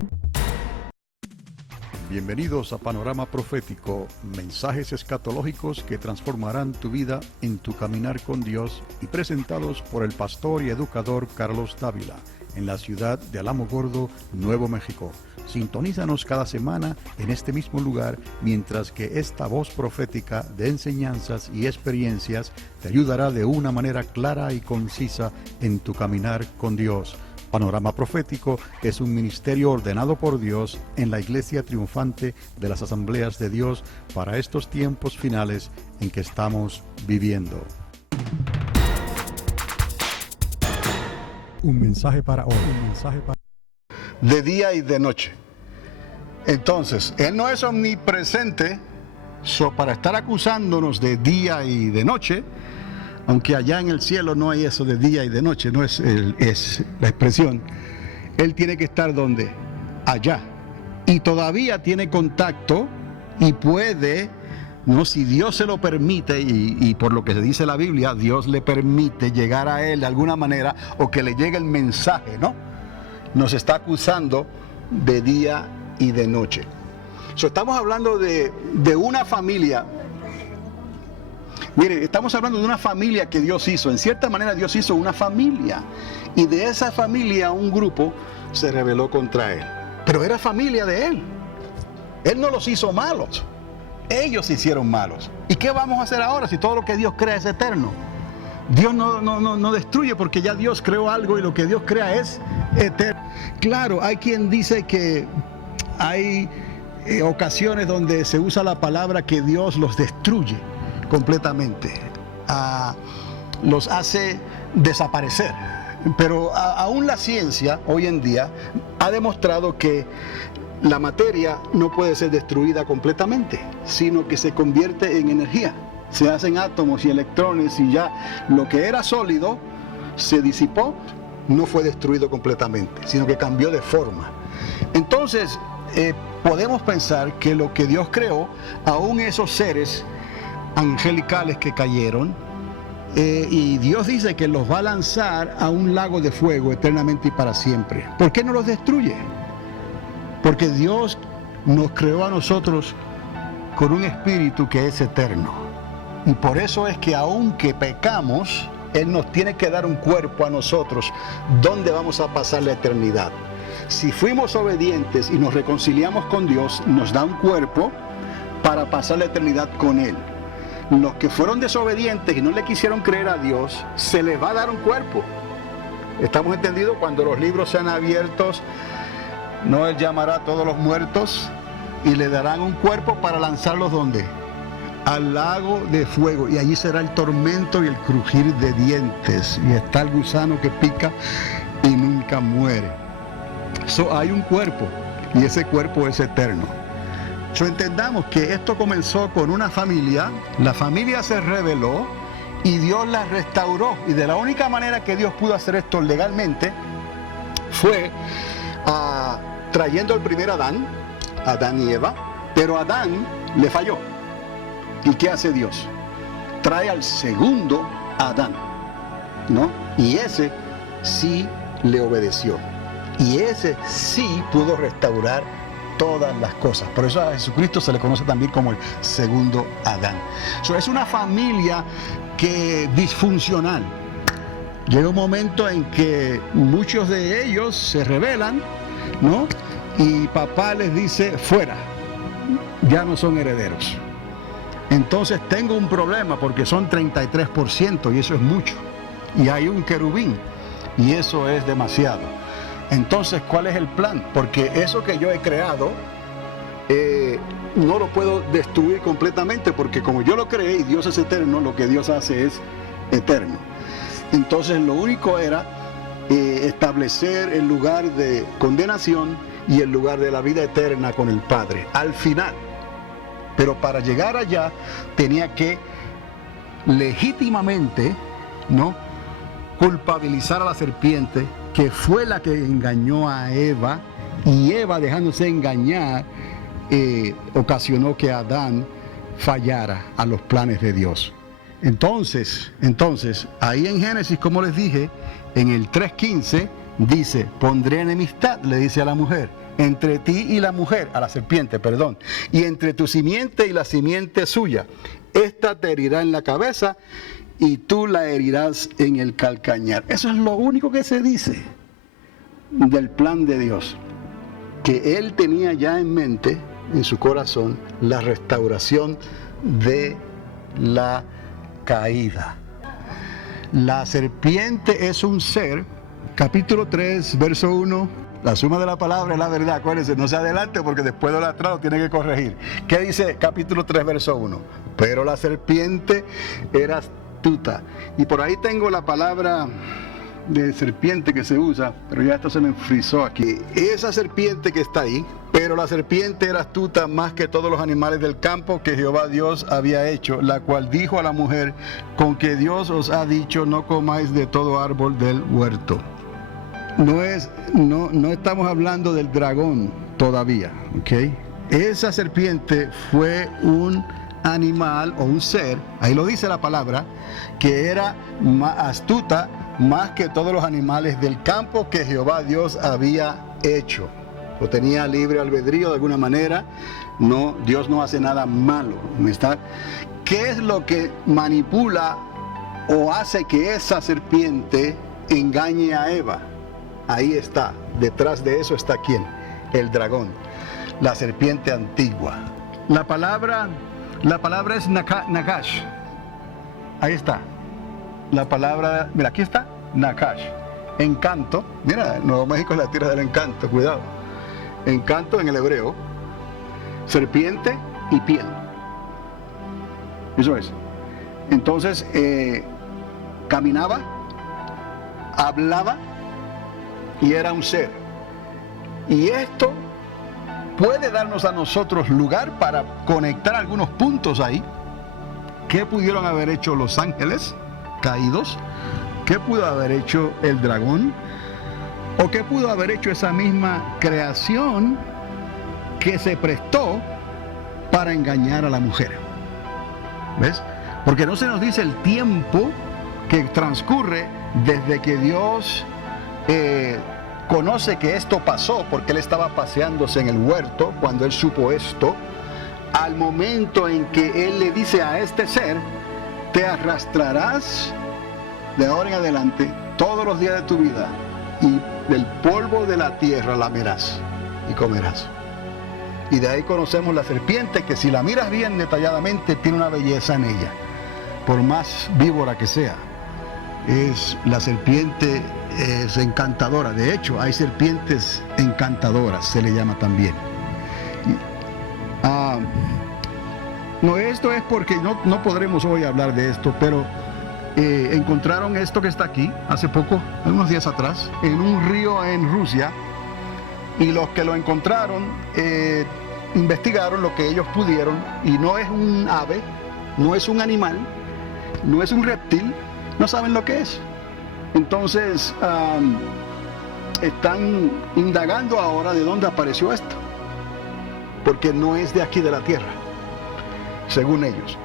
Bienvenidos a Panorama Profético, mensajes escatológicos que transformarán tu vida en tu caminar con Dios, y presentados por el pastor y educador Carlos Dávila, en la ciudad de Alamogordo, Nuevo México. Sintonízanos cada semana en este mismo lugar, mientras que esta voz profética de enseñanzas y experiencias te ayudará de una manera clara y concisa en tu caminar con Dios. Panorama Profético es un ministerio ordenado por Dios en la Iglesia Triunfante de las Asambleas de Dios para estos tiempos finales en que estamos viviendo. Un mensaje para hoy. Un mensaje para De día y de noche. Entonces, Él no es omnipresente, para estar acusándonos de día y de noche, aunque allá en el cielo no hay eso de día y de noche, no es la expresión. Él tiene que estar ¿dónde? Allá. Y todavía tiene contacto y puede, no, si Dios se lo permite, y por lo que se dice la Biblia, Dios le permite llegar a él de alguna manera, o que le llegue el mensaje, ¿no? Nos está acusando de día y de noche. Estamos hablando de una familia. Mire, estamos hablando de una familia que Dios hizo. En cierta manera Dios hizo una familia. Y de esa familia un grupo se rebeló contra él. Pero era familia de él. Él no los hizo malos. Ellos se hicieron malos. ¿Y qué vamos a hacer ahora si todo lo que Dios crea es eterno? Dios no destruye, porque ya Dios creó algo y lo que Dios crea es eterno. Claro, hay quien dice que hay ocasiones donde se usa la palabra que Dios los destruye completamente, los hace desaparecer. Pero aún la ciencia hoy en día ha demostrado que la materia no puede ser destruida completamente, sino que se convierte en energía. Se hacen átomos y electrones, y ya lo que era sólido se disipó, no fue destruido completamente, sino que cambió de forma. Entonces podemos pensar que lo que Dios creó, aún esos seres angelicales que cayeron, y Dios dice que los va a lanzar a un lago de fuego eternamente y para siempre. ¿Por qué no los destruye? Porque Dios nos creó a nosotros con un espíritu que es eterno, y por eso es que aunque pecamos, Él nos tiene que dar un cuerpo a nosotros donde vamos a pasar la eternidad. Si fuimos obedientes y nos reconciliamos con Dios, nos da un cuerpo para pasar la eternidad con Él. Los que fueron desobedientes y no le quisieron creer a Dios, se les va a dar un cuerpo. ¿Estamos entendidos? Cuando los libros sean abiertos, no, Él llamará a todos los muertos y le darán un cuerpo para lanzarlos ¿dónde? Al lago de fuego, y allí será el tormento y el crujir de dientes, y está el gusano que pica y nunca muere. Hay un cuerpo, y ese cuerpo es eterno. Entendamos que esto comenzó con una familia. La familia se rebeló y Dios la restauró, y de la única manera que Dios pudo hacer esto legalmente fue trayendo al primer Adán y Eva, pero Adán le falló. ¿Y qué hace Dios? Trae al segundo Adán, ¿no? Y ese sí le obedeció, y ese sí pudo restaurar todas las cosas. Por eso a Jesucristo se le conoce también como el segundo Adán. Es una familia disfuncional. Llega un momento en que muchos de ellos se rebelan, ¿no? Y papá les dice, fuera, ya no son herederos. Entonces tengo un problema porque son 33% y eso es mucho. Y hay un querubín y eso es demasiado. Entonces, ¿cuál es el plan? Porque eso que yo he creado no lo puedo destruir completamente, porque como yo lo creé y Dios es eterno, lo que Dios hace es eterno. Entonces lo único era establecer el lugar de condenación y el lugar de la vida eterna con el Padre al final. Pero para llegar allá tenía que legítimamente, ¿no?, culpabilizar a la serpiente, que fue la que engañó a Eva, y Eva, dejándose engañar, ocasionó que Adán fallara a los planes de Dios. Entonces, ahí en Génesis, como les dije, en el 3:15, dice, pondré enemistad, le dice a la mujer, entre ti y la mujer, a la serpiente, perdón, y entre tu simiente y la simiente suya. Esta te herirá en la cabeza y tú la herirás en el calcañar. Eso es lo único que se dice del plan de Dios, que Él tenía ya en mente, en su corazón, la restauración de la caída. La serpiente es un ser, capítulo 3, verso 1, la suma de la palabra es la verdad, acuérdense, no se adelante porque después de la atrás tiene que corregir. ¿Qué dice capítulo 3, verso 1? Pero la serpiente era astuta. Y por ahí tengo la palabra de serpiente que se usa, pero ya esto se me frizó aquí. Esa serpiente que está ahí, pero la serpiente era astuta más que todos los animales del campo que Jehová Dios había hecho, la cual dijo a la mujer, con que Dios os ha dicho, no comáis de todo árbol del huerto. No estamos hablando del dragón todavía, ¿ok? Esa serpiente fue un animal o un ser, ahí lo dice la palabra, que era más astuta más que todos los animales del campo que Jehová Dios había hecho. Lo tenía libre albedrío de alguna manera. No, Dios no hace nada malo. ¿Qué es lo que manipula o hace que esa serpiente engañe a Eva? Ahí está, detrás de eso está ¿quién? El dragón, la serpiente antigua. La palabra es Nakash. Ahí está. La palabra, mira, aquí está, Nakash. Encanto. Mira, Nuevo México es la tierra del encanto, cuidado. Encanto en el hebreo. Serpiente y piel. Eso es. Entonces, caminaba, hablaba y era un ser. Y esto puede darnos a nosotros lugar para conectar algunos puntos ahí. ¿Qué pudieron haber hecho los ángeles caídos? ¿Qué pudo haber hecho el dragón? ¿O qué pudo haber hecho esa misma creación que se prestó para engañar a la mujer? ¿Ves? Porque no se nos dice el tiempo que transcurre desde que Dios conoce que esto pasó, porque Él estaba paseándose en el huerto cuando Él supo esto, al momento en que Él le dice a este ser, te arrastrarás de ahora en adelante todos los días de tu vida y del polvo de la tierra lamerás y comerás. Y de ahí conocemos la serpiente, que si la miras bien detalladamente tiene una belleza en ella, por más víbora que sea. La serpiente es encantadora. De hecho, hay serpientes encantadoras, se le llama también. No, esto es porque no podremos hoy hablar de esto, pero encontraron esto que está aquí hace poco, unos días atrás, en un río en Rusia, y los que lo encontraron investigaron lo que ellos pudieron, y no es un ave, no es un animal, no es un reptil, no saben lo que es. Entonces están indagando ahora de dónde apareció esto, porque no es de aquí de la tierra, según ellos.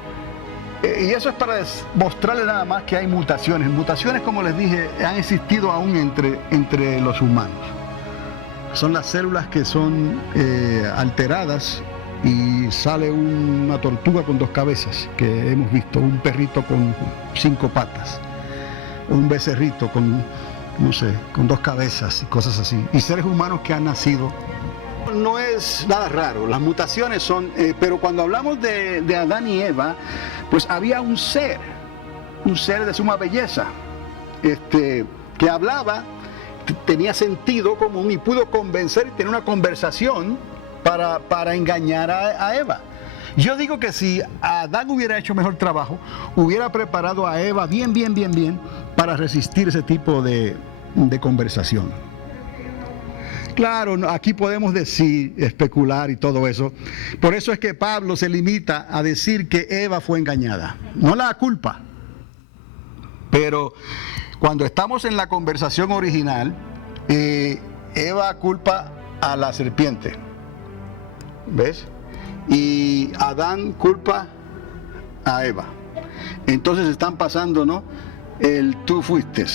Y eso es para mostrarles nada más que hay mutaciones. Mutaciones, como les dije, han existido aún entre los humanos. son las células que son alteradas y sale una tortuga con 2 cabezas, que hemos visto, un perrito con 5 patas, un becerrito con, no sé, con 2 cabezas y cosas así, y seres humanos que han nacido. No es nada raro, las mutaciones son, pero cuando hablamos de Adán y Eva, pues había un ser de suma belleza, que hablaba, tenía sentido común y pudo convencer y tener una conversación para engañar a Eva. Yo digo que si Adán hubiera hecho mejor trabajo, hubiera preparado a Eva bien para resistir ese tipo de conversación. Claro, aquí podemos decir, especular y todo eso. Por eso es que Pablo se limita a decir que Eva fue engañada. No la culpa. Pero cuando estamos en la conversación original, Eva culpa a la serpiente. ¿Ves? Y Adán culpa a Eva. Entonces están pasando, ¿no? El tú fuiste.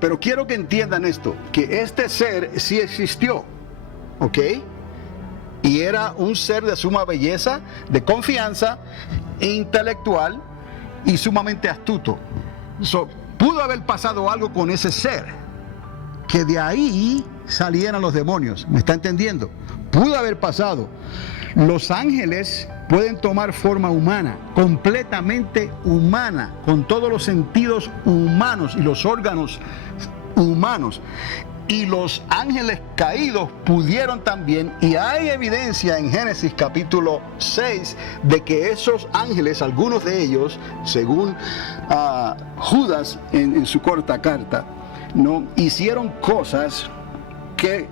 Pero quiero que entiendan esto, que este ser sí existió, ¿ok? Y era un ser de suma belleza, de confianza, intelectual y sumamente astuto. Pudo haber pasado algo con ese ser, que de ahí salieran los demonios, ¿me está entendiendo? Pudo haber pasado. Los ángeles pueden tomar forma humana, completamente humana, con todos los sentidos humanos y los órganos humanos. Y los ángeles caídos pudieron también, y hay evidencia en Génesis capítulo 6 de que esos ángeles, algunos de ellos, según Judas en su corta carta, ¿no?, hicieron cosas que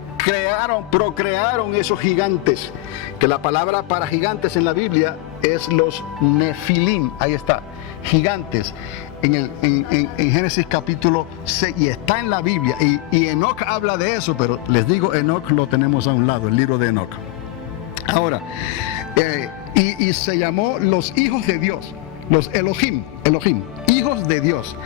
procrearon esos gigantes, que la palabra para gigantes en la Biblia es los nefilim. Ahí está, gigantes, en Génesis capítulo 6, y está en la Biblia, y Enoc habla de eso, pero les digo, Enoc lo tenemos a un lado, el libro de Enoc. Ahora, y se llamó los hijos de Dios, los Elohim, hijos de Dios,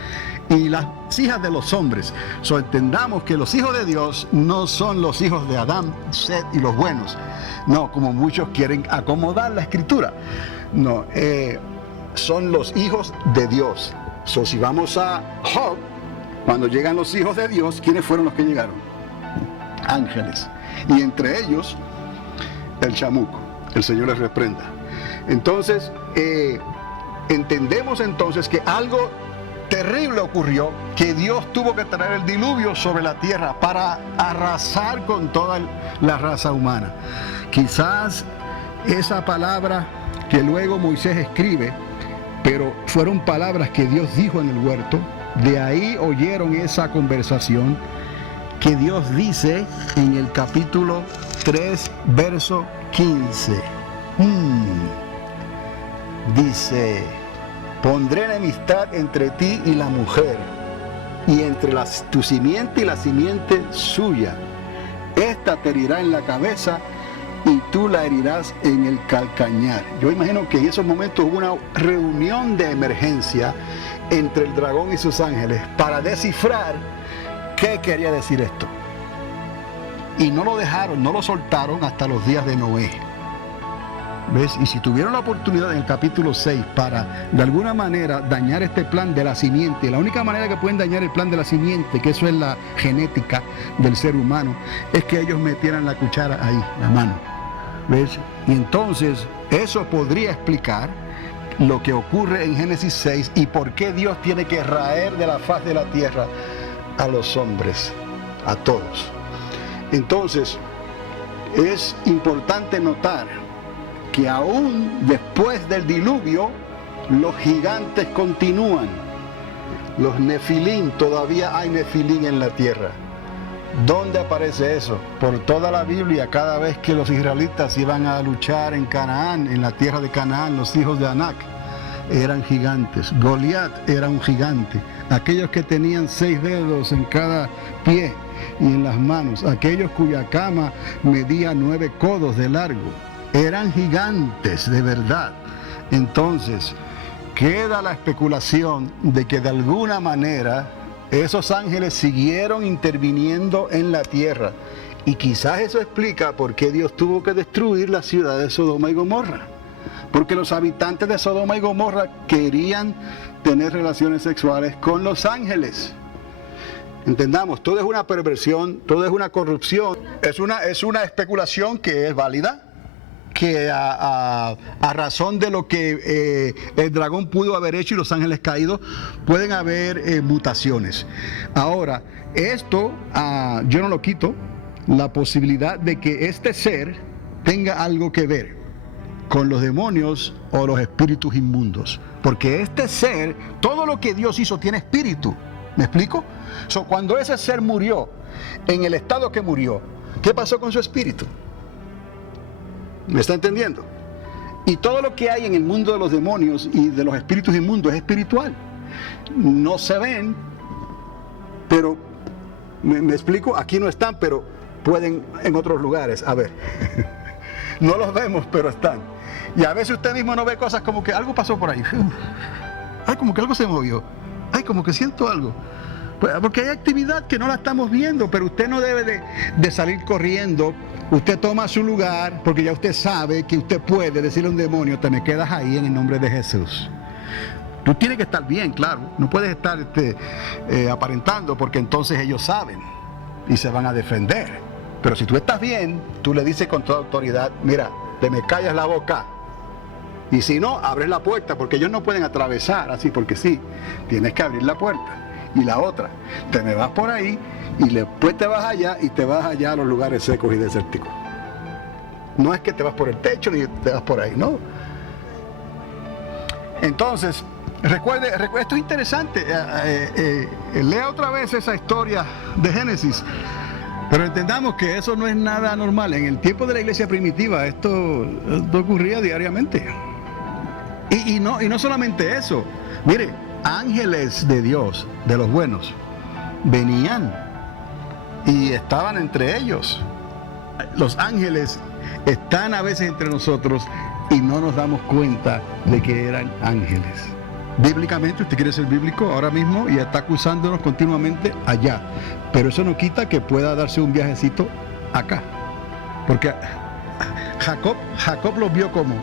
y las hijas de los hombres. Entendamos que los hijos de Dios no son los hijos de Adán, Set y los buenos. No, como muchos quieren acomodar la escritura. No, son los hijos de Dios. Si vamos a Job, cuando llegan los hijos de Dios, ¿quiénes fueron los que llegaron? Ángeles. Y entre ellos, el chamuco. El Señor les reprenda. Entonces, entendemos entonces que algo terrible ocurrió, que Dios tuvo que traer el diluvio sobre la tierra para arrasar con toda la raza humana. Quizás esa palabra que luego Moisés escribe, pero fueron palabras que Dios dijo en el huerto. De ahí oyeron esa conversación que Dios dice en el capítulo 3, verso 15. Dice: pondré enemistad entre ti y la mujer, y entre tu simiente y la simiente suya. Esta te herirá en la cabeza y tú la herirás en el calcañar. Yo imagino que en esos momentos hubo una reunión de emergencia entre el dragón y sus ángeles para descifrar qué quería decir esto. Y no lo dejaron, no lo soltaron hasta los días de Noé. ¿Ves? Y si tuvieron la oportunidad en el capítulo 6 para de alguna manera dañar este plan de la simiente, la única manera que pueden dañar el plan de la simiente, que eso es la genética del ser humano, es que ellos metieran la cuchara ahí, la mano. ¿Ves? Y entonces eso podría explicar lo que ocurre en Génesis 6 y por qué Dios tiene que raer de la faz de la tierra a los hombres, a todos. Entonces, es importante notar que aún después del diluvio, los gigantes continúan. Los nefilim, todavía hay nefilim en la tierra. ¿Dónde aparece eso? Por toda la Biblia, cada vez que los israelitas iban a luchar en Canaán, en la tierra de Canaán, los hijos de Anac eran gigantes. Goliat era un gigante. Aquellos que tenían 6 dedos en cada pie y en las manos, aquellos cuya cama medía 9 codos de largo, eran gigantes de verdad. Entonces, queda la especulación de que de alguna manera esos ángeles siguieron interviniendo en la tierra Y quizás eso explica por qué Dios tuvo que destruir la ciudad de Sodoma y Gomorra. Porque los habitantes de Sodoma y Gomorra querían tener relaciones sexuales con los ángeles. Entendamos, todo es una perversión, todo es una corrupción. Es una especulación que es válida, que a razón de lo que el dragón pudo haber hecho y los ángeles caídos, pueden haber mutaciones. Ahora, esto yo no lo quito, la posibilidad de que este ser tenga algo que ver con los demonios o los espíritus inmundos. Porque este ser, todo lo que Dios hizo tiene espíritu. ¿Me explico? Cuando ese ser murió, en el estado que murió, ¿qué pasó con su espíritu? ¿Me está entendiendo? Y todo lo que hay en el mundo de los demonios y de los espíritus inmundos es espiritual. No se ven, pero, ¿me explico? Aquí no están, pero pueden en otros lugares. A ver, no los vemos, pero están. Y a veces usted mismo no ve cosas como que algo pasó por ahí. Ay, como que algo se movió. Ay, como que siento algo. Pues, porque hay actividad que no la estamos viendo, pero usted no debe de salir corriendo. Usted toma su lugar, porque ya usted sabe que usted puede decirle a un demonio, te me quedas ahí en el nombre de Jesús. Tú tienes que estar bien, claro. No puedes estar aparentando, porque entonces ellos saben y se van a defender. Pero si tú estás bien, tú le dices con toda autoridad, mira, te me callas la boca. Y si no, abres la puerta, porque ellos no pueden atravesar así, porque sí, tienes que abrir la puerta. Y la otra, te me vas por ahí y después te vas allá y te vas allá a los lugares secos y desérticos. No es que te vas por el techo ni te vas por ahí, no. Entonces, recuerde, esto es interesante. Lea otra vez esa historia de Génesis. Pero entendamos que eso no es nada normal. En el tiempo de la iglesia primitiva esto ocurría diariamente. Y no solamente eso. Mire, ángeles de Dios, de los buenos, venían y estaban entre ellos. Los ángeles están a veces entre nosotros y no nos damos cuenta de que eran ángeles. Bíblicamente, usted quiere ser bíblico ahora mismo y está acusándonos continuamente allá. Pero eso no quita que pueda darse un viajecito acá. Porque Jacob los vio como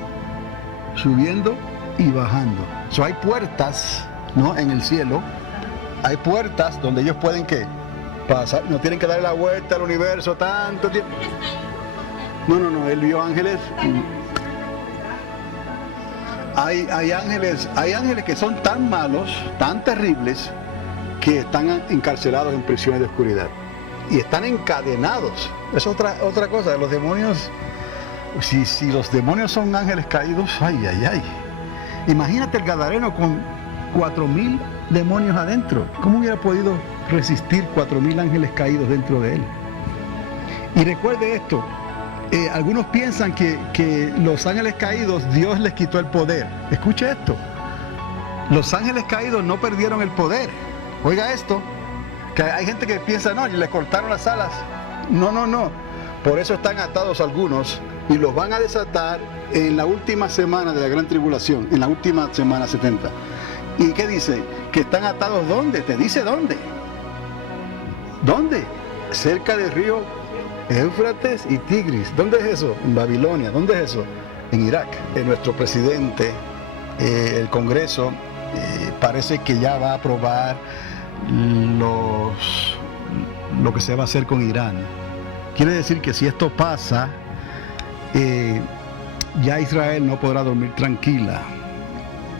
subiendo y bajando. Hay puertas, ¿no?, en el cielo. Hay puertas donde ellos pueden pasar. No tienen que darle la vuelta al universo tanto tiempo. No, él vio ángeles. Hay ángeles que son tan malos, tan terribles, que están encarcelados en prisiones de oscuridad y están encadenados. Es otra cosa. Los demonios, si los demonios son ángeles caídos, ay. Imagínate el Gadareno con 4,000 demonios adentro. ¿Cómo hubiera podido resistir 4,000 ángeles caídos dentro de él? Y recuerde esto. Algunos piensan que los ángeles caídos, Dios les quitó el poder. Escuche esto. Los ángeles caídos no perdieron el poder. Oiga esto, que hay gente que piensa, no, les cortaron las alas. No. Por eso están atados algunos y los van a desatar en la última semana de la gran tribulación, en la última semana 70. ¿Y qué dice? Que están atados ¿dónde? Te dice dónde. ¿Dónde? Cerca del río Éufrates y Tigris. ¿Dónde es eso? En Babilonia. ¿Dónde es eso? En Irak. Nuestro presidente, el Congreso, parece que ya va a aprobar lo que se va a hacer con Irán. Quiere decir que si esto pasa, ya Israel no podrá dormir tranquila.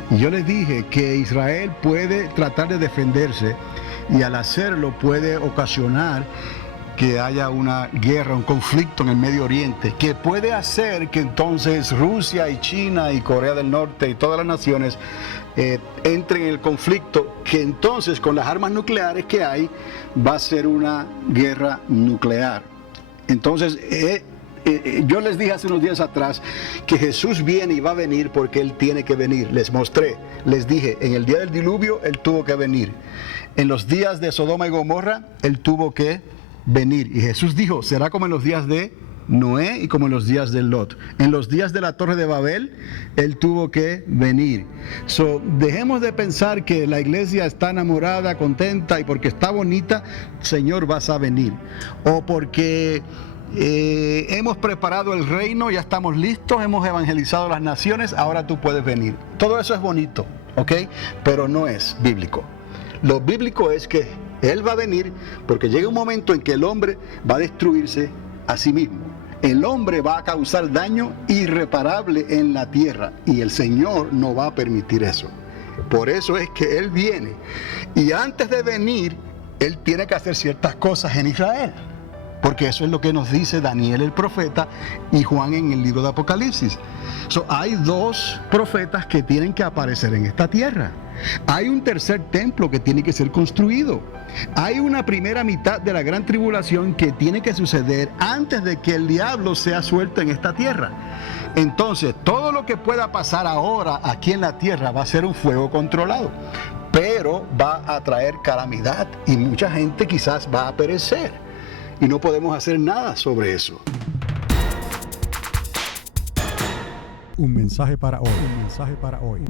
Y yo les dije que Israel puede tratar de defenderse y al hacerlo puede ocasionar que haya una guerra, un conflicto en el Medio Oriente, que puede hacer que entonces Rusia y China y Corea del Norte y todas las naciones entren en el conflicto, que entonces con las armas nucleares que hay va a ser una guerra nuclear. Entonces yo les dije hace unos días atrás que Jesús viene y va a venir porque Él tiene que venir. Les mostré, les dije, en el día del diluvio Él tuvo que venir. En los días de Sodoma y Gomorra Él tuvo que venir. Y Jesús dijo, será como en los días de Noé y como en los días de Lot. En los días de la Torre de Babel, Él tuvo que venir. Dejemos de pensar que la iglesia está enamorada, contenta y porque está bonita, Señor, vas a venir. O porque hemos preparado el reino, ya estamos listos, hemos evangelizado las naciones, ahora tú puedes venir. Todo eso es bonito, ¿ok? Pero no es bíblico. Lo bíblico es que Él va a venir porque llega un momento en que el hombre va a destruirse a sí mismo. El hombre va a causar daño irreparable en la tierra y el Señor no va a permitir eso. Por eso es que Él viene. Y antes de venir, Él tiene que hacer ciertas cosas en Israel. Porque eso es lo que nos dice Daniel el profeta y Juan en el libro de Apocalipsis. Hay dos profetas que tienen que aparecer en esta tierra. Hay un tercer templo que tiene que ser construido. Hay una primera mitad de la gran tribulación que tiene que suceder antes de que el diablo sea suelto en esta tierra. Entonces, todo lo que pueda pasar ahora aquí en la tierra va a ser un fuego controlado, pero va a traer calamidad y mucha gente quizás va a perecer. Y no podemos hacer nada sobre eso. Un mensaje para hoy. Un mensaje para hoy.